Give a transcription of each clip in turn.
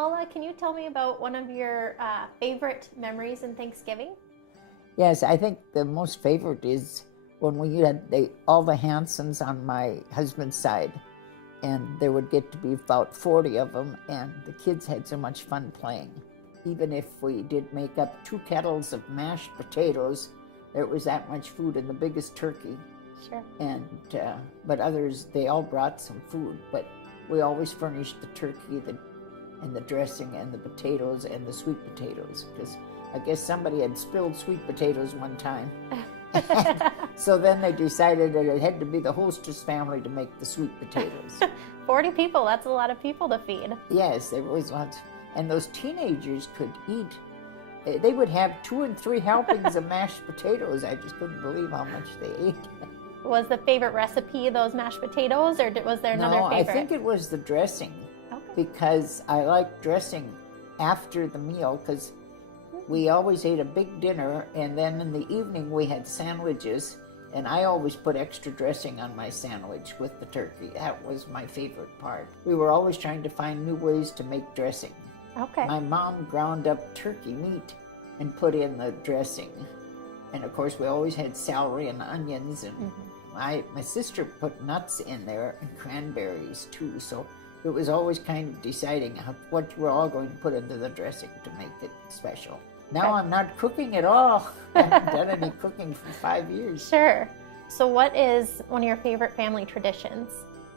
Lola, can you tell me about one of your favorite memories in Thanksgiving? Yes, I think the most favorite is when we had all the Hansons on my husband's side, and there would get to be about 40 of them, and the kids had so much fun playing. Even if we did make up 2 kettles of mashed potatoes, there was that much food, and the biggest turkey. Sure. And but others, they all brought some food, but we always furnished the turkey and the dressing and the potatoes and the sweet potatoes, because I guess somebody had spilled sweet potatoes one time. So then they decided that it had to be the hostess family to make the sweet potatoes. 40 people, that's a lot of people to feed. Yes, there was lots. And those teenagers could eat. They would have 2 and 3 helpings of mashed potatoes. I just couldn't believe how much they ate. Was the favorite recipe those mashed potatoes, or was there another favorite? No, I think it was the dressing. Okay. Because I like dressing after the meal, because we always ate a big dinner, and then in the evening we had sandwiches, and I always put extra dressing on my sandwich with the turkey. That was my favorite part. We were always trying to find new ways to make dressing. Okay. My mom ground up turkey meat and put in the dressing. And of course we always had celery and onions, and my sister put nuts in there and cranberries too, so it was always kind of deciding what we're all going to put into the dressing to make it special. Now I'm not cooking at all. I haven't done any cooking for 5 years. Sure. So what is one of your favorite family traditions?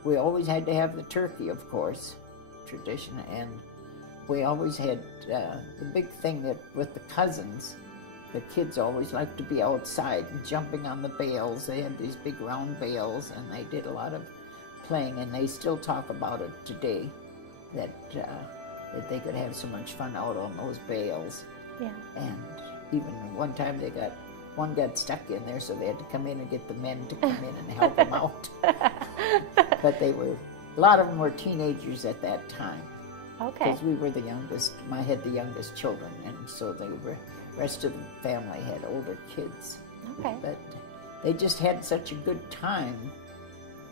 We always had to have the turkey, of course, tradition, and we always had the big thing that with the cousins, the kids always liked to be outside and jumping on the bales. They had these big round bales, and they did a lot of playing, and they still talk about it today, that they could have so much fun out on those bales. Yeah. And even one time one got stuck in there, so they had to come in and get the men to come in and help them out. But a lot of them were teenagers at that time. Okay. Because we were the youngest. I had the youngest children, and so the rest of the family had older kids. Okay. But they just had such a good time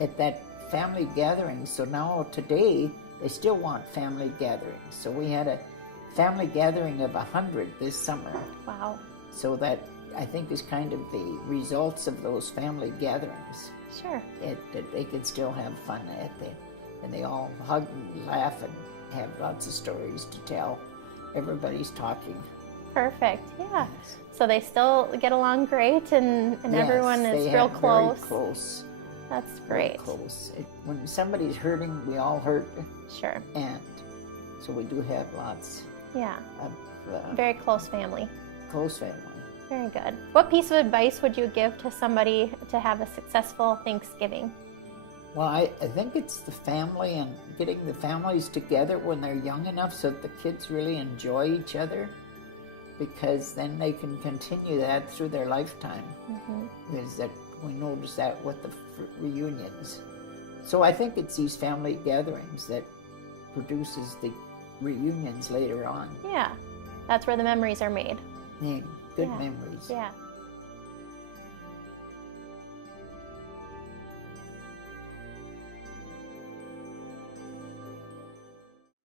at that family gathering. So now today, they still want family gatherings. So we had a family gathering of 100 this summer. Wow. So that, I think, is kind of the results of those family gatherings. Sure. That they can still have fun at it. And they all hug and laugh and have lots of stories to tell. Everybody's talking. Perfect. Yeah. Yes. So they still get along great, and yes, everyone is real close. Very close. That's great. Very close. When somebody's hurting, we all hurt. Sure. And so we do have lots. Yeah. Of very close family. Close family. Very good. What piece of advice would you give to somebody to have a successful Thanksgiving? Well, I think it's the family, and getting the families together when they're young enough so that the kids really enjoy each other, because then they can continue that through their lifetime. Because that we notice that with the reunions. So I think it's these family gatherings that produces the reunions later on. Yeah, that's where the memories are made. Yeah, good memories. Yeah.